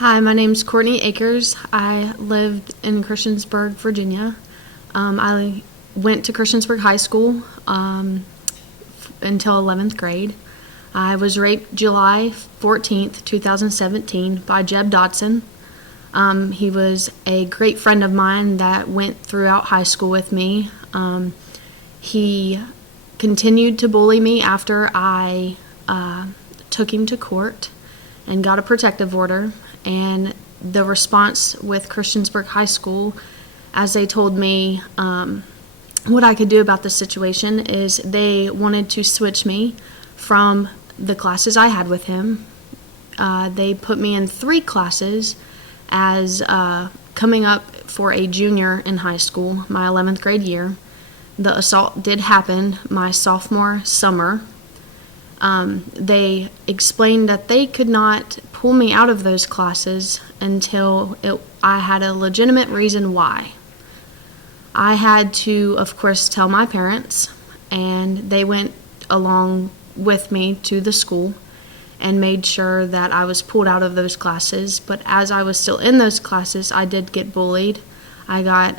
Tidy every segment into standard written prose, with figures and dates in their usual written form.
Hi, my name's Courtney Akers. I lived in Christiansburg, Virginia. I went to Christiansburg High School until 11th grade. I was raped July 14th, 2017 by Jeb Dodson. He was a great friend of mine that went throughout high school with me. He continued to bully me after I took him to court and got a protective order. And the response with Christiansburg High School, as they told me what I could do about the situation, is they wanted to switch me from the classes I had with him. They put me in 3 classes as coming up for a junior in high school, my 11th grade year. The assault did happen my sophomore summer. They explained that they could not pull me out of those classes until I had a legitimate reason why. I had to, of course, tell my parents, and they went along with me to the school and made sure that I was pulled out of those classes. But as I was still in those classes, I did get bullied. I got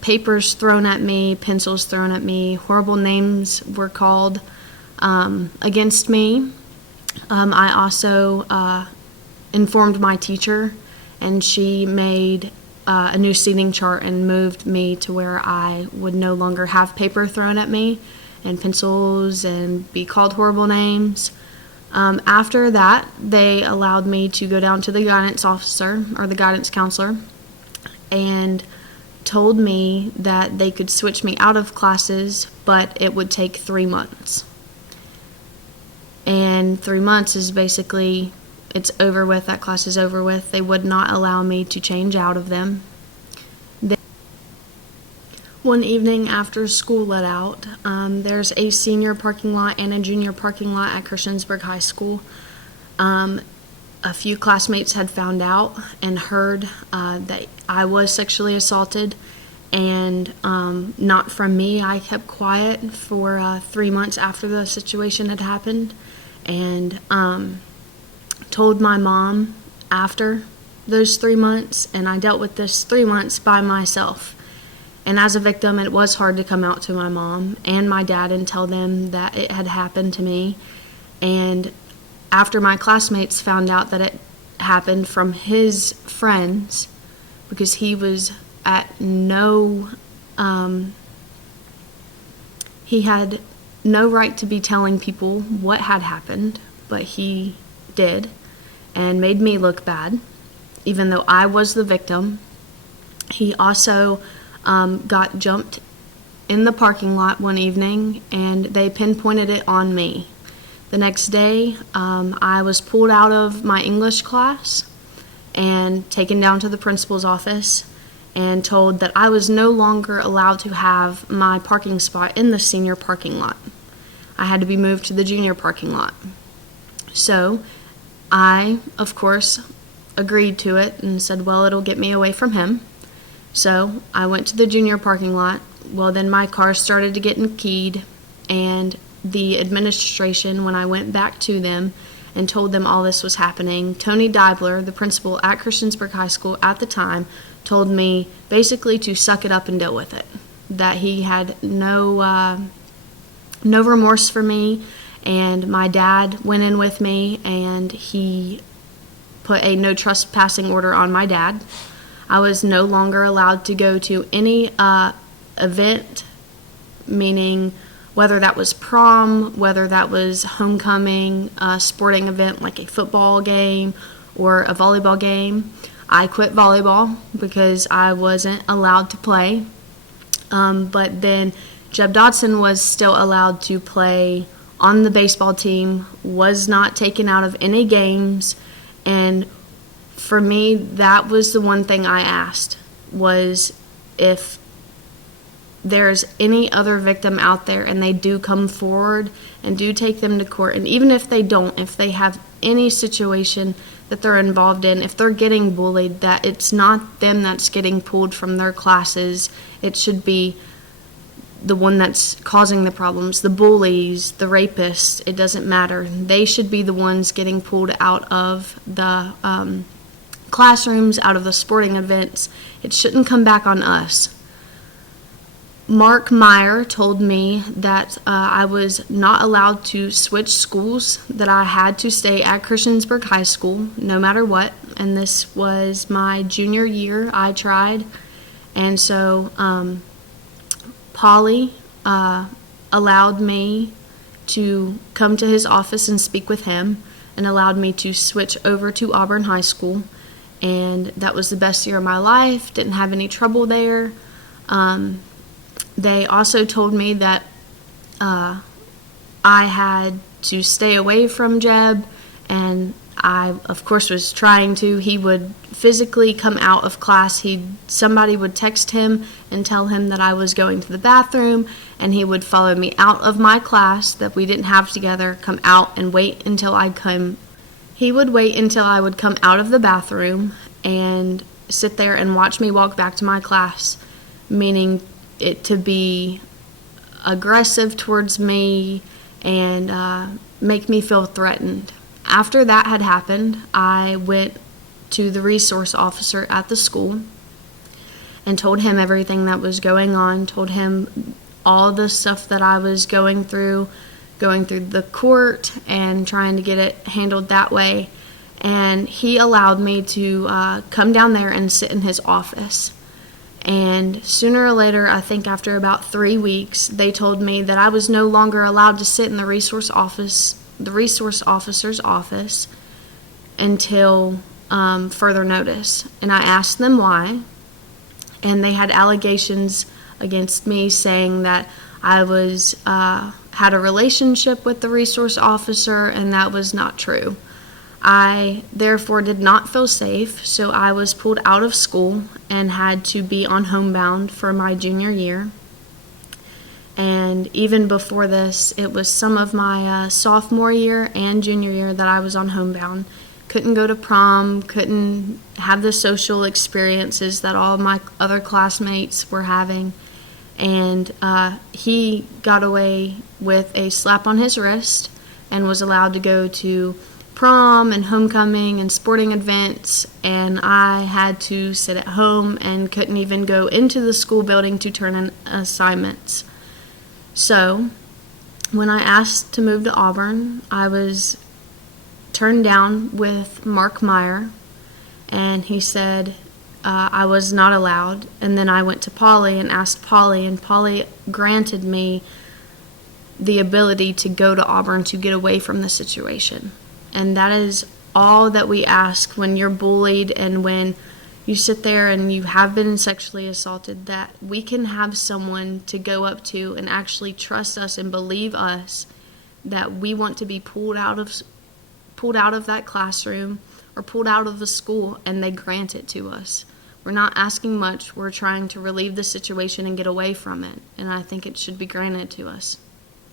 papers thrown at me, pencils thrown at me, horrible names were called against me. I also informed my teacher, and she made a new seating chart and moved me to where I would no longer have paper thrown at me and pencils and be called horrible names. After that, they allowed me to go down to the guidance officer or the guidance counselor and told me that they could switch me out of classes, but it would take 3 months. And 3 months is basically, it's over with, that class is over with. They would not allow me to change out of them. One evening after school let out, there's a senior parking lot and a junior parking lot at Christiansburg High School. A few classmates had found out and heard that I was sexually assaulted, and not from me. I kept quiet for 3 months after the situation had happened, and told my mom after those 3 months, and I dealt with this 3 months by myself. And as a victim, it was hard to come out to my mom and my dad and tell them that it had happened to me. And after my classmates found out that it happened from his friends, because he was he had no right to be telling people what had happened, but he did, and made me look bad, even though I was the victim. He also got jumped in the parking lot one evening, and they pinpointed it on me. The next day, I was pulled out of my English class and taken down to the principal's office and told that I was no longer allowed to have my parking spot in the senior parking lot. I had to be moved to the junior parking lot. So I, of course, agreed to it and said, well, it'll get me away from him. So I went to the junior parking lot. Well, then my car started to get keyed, and the administration, when I went back to them and told them all this was happening, Tony Dibler, the principal at Christiansburg High School at the time, told me basically to suck it up and deal with it, that he had no remorse for me. And my dad went in with me, and he put a no trespassing order on my dad. I was no longer allowed to go to any event, meaning whether that was prom, whether that was homecoming, a sporting event like a football game or a volleyball game. I quit volleyball because I wasn't allowed to play. But then Jeb Dodson was still allowed to play on the baseball team, was not taken out of any games, and for me, that was the one thing I asked, was if there's any other victim out there and they do come forward and do take them to court, and even if they don't, if they have any situation that they're involved in, if they're getting bullied, that it's not them that's getting pulled from their classes. It should be the one that's causing the problems, the bullies, the rapists. It doesn't matter. They should be the ones getting pulled out of the classrooms, out of the sporting events. It shouldn't come back on us. Mark Meyer told me that I was not allowed to switch schools, that I had to stay at Christiansburg High School no matter what. And this was my junior year. I tried. And so Polly allowed me to come to his office and speak with him, and allowed me to switch over to Auburn High School. And that was the best year of my life. Didn't have any trouble there. They also told me that I had to stay away from Jeb, and I, of course, was trying to. He would physically come out of class. Somebody would text him and tell him that I was going to the bathroom, and he would follow me out of my class that we didn't have together, come out and wait until I'd come. He would wait until I would come out of the bathroom and sit there and watch me walk back to my class, meaning it to be aggressive towards me and make me feel threatened. After that had happened, I went to the resource officer at the school and told him everything that was going on, told him all the stuff that I was going through the court and trying to get it handled that way. And he allowed me to come down there and sit in his office. And sooner or later, I think after about 3 weeks, they told me that I was no longer allowed to sit in the resource officer's office until further notice. And I asked them why, and they had allegations against me saying that I was had a relationship with the resource officer, and that was not true. I therefore did not feel safe, so I was pulled out of school and had to be on homebound for my junior year. And even before this, it was some of my sophomore year and junior year that I was on homebound. Couldn't go to prom, couldn't have the social experiences that all my other classmates were having. And he got away with a slap on his wrist and was allowed to go to prom and homecoming and sporting events, and I had to sit at home and couldn't even go into the school building to turn in assignments. So when I asked to move to Auburn, I was turned down with Mark Meyer, and he said I was not allowed. And then I went to Polly and asked Polly, and Polly granted me the ability to go to Auburn to get away from the situation. And that is all that we ask when you're bullied and when you sit there and you have been sexually assaulted, that we can have someone to go up to and actually trust us and believe us that we want to be pulled out of that classroom or pulled out of the school, and they grant it to us. We're not asking much. We're trying to relieve the situation and get away from it, and I think it should be granted to us.